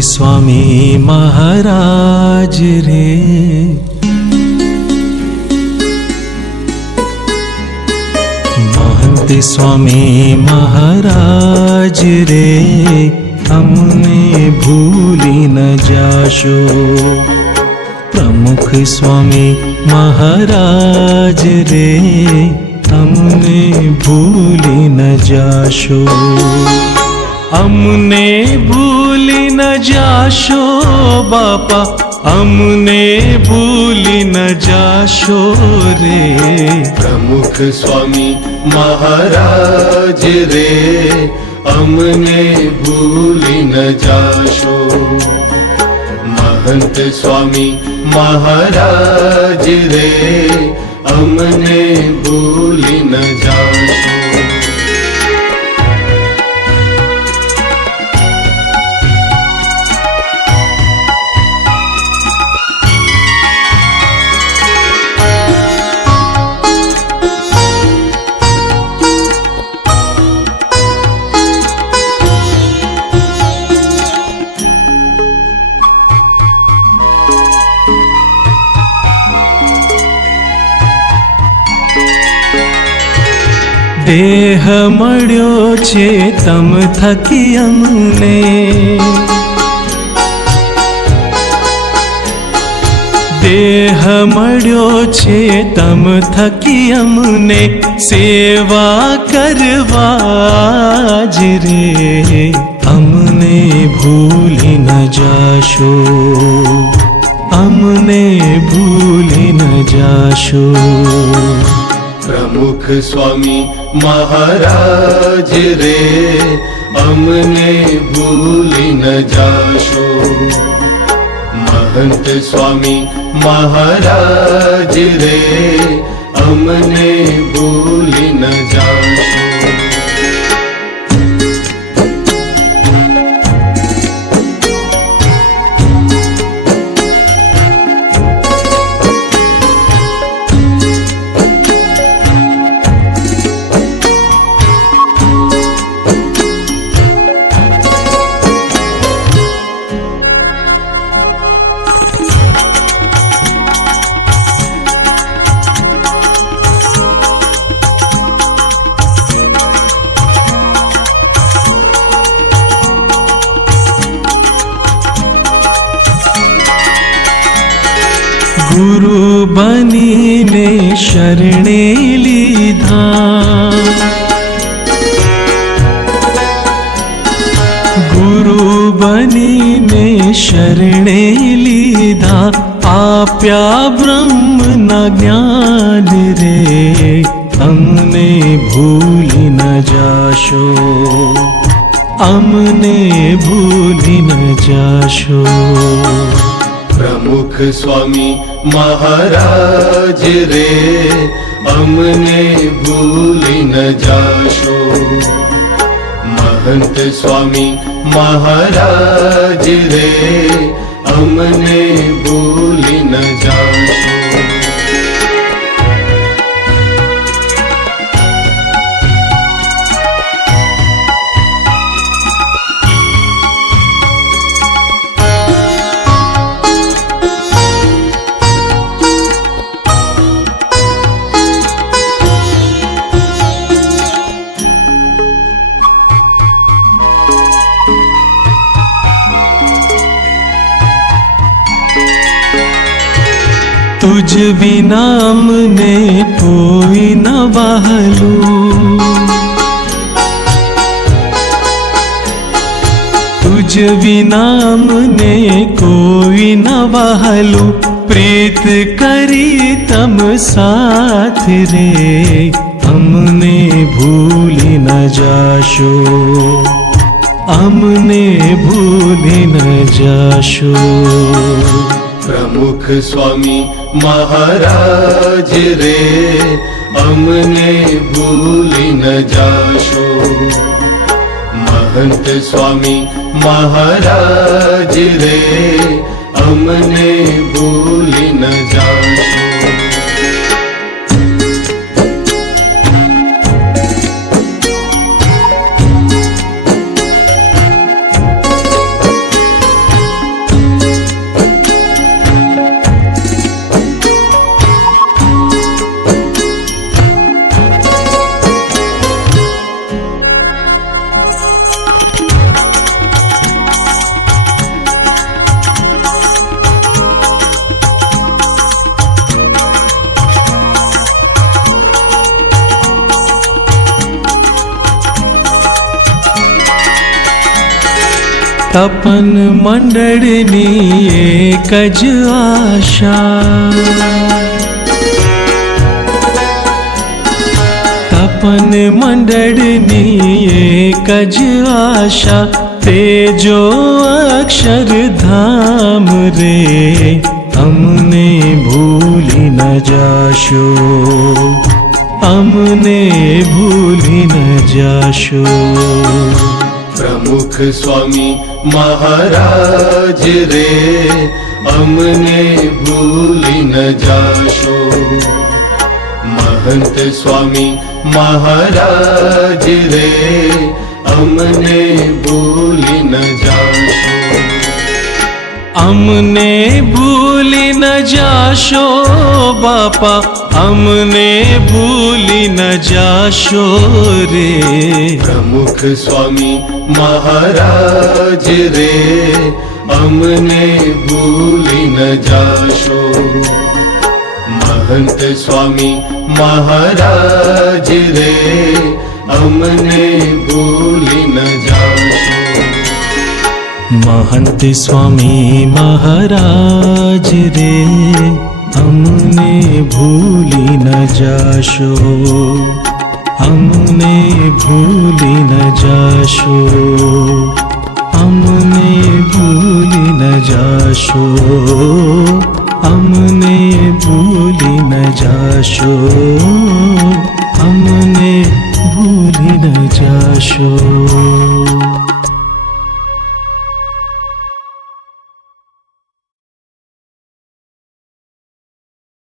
स्वामी महाराज रे। रेन्त स्वामी महाराज रे हमने भूली न जाशो। प्रमुख स्वामी महाराज रे हमने भूली न जाशो। हमने भू ન જાશો બાપા અમને ભૂલી ન જાશો રે પ્રમુખ સ્વામી મહારાજ રે અમને ભૂલી ન જાશો મહંત સ્વામી મહારાજ રે અમને ભૂલી ન દેહ મળ્યો છે તમ થકી અમને. દેહ મળ્યો છે તમ થકી અમને. સેવા કરવા જ રે. અમને ભૂલી ન જાશો. અમને ભૂલી ન જાશો. પ્રમુખ સ્વામી મહારાજ રે, અમને ભૂલી ન જાશો. મહંત સ્વામી મહારાજ રે, અમને ભૂલી ન જાશો. ગુરુ બનીને શરણે લીધા ગુરુ બનીને શરણે લીધા આપ્યા બ્રહ્મના જ્ઞાન રે અમને ભૂલી ન જાશો અમને ભૂલી ન જાશો પ્રમુખ સ્વામી મહારાજ રે, અમને ભૂલી ન જાશો. મહંત સ્વામી મહારાજ રે, અમને ભૂલી ન જાશો. तुझ बिना ने कोई न बहलू। तुझ बिना ने कोई न बहलू। प्रीत करी तम साथ रे, हमने भूली न जाशो। हमने भूली न जाशो। પ્રમુખ સ્વામી મહારાજ રે, અમને ભૂલી ન જાશો. મહંત સ્વામી મહારાજ રે, અમને ભૂલી ન જાશો. તપન મંડળની એક જ આશા. તપન મંડળની એક જ આશા, તેજો અક્ષરધામ રે, અમને ભૂલી ન જાશો. અમને ભૂલી ન જાશો. પ્રમુખ સ્વામી મહારાજ રે, અમને ભૂલી ન જાશો. મહંત સ્વામી મહારાજ રે, અમને ભૂલી ન જાશો. અમને ભૂલી ન જાશો બાપા. અમને ભૂલી ન જાશો રે પ્રમુખ સ્વામી મહારાજ રે અમને ભૂલી ન જાશો મહંત સ્વામી મહારાજ રે અમને ભૂલી ન જાશો મહંત સ્વામી મહારાજ રે અમને ભૂલી ન જાશો અમને ભૂલી ન જાશો અમને ભૂલી ન જાશો અમને ભૂલી ન જાશો અમને ભૂલી ન જાશો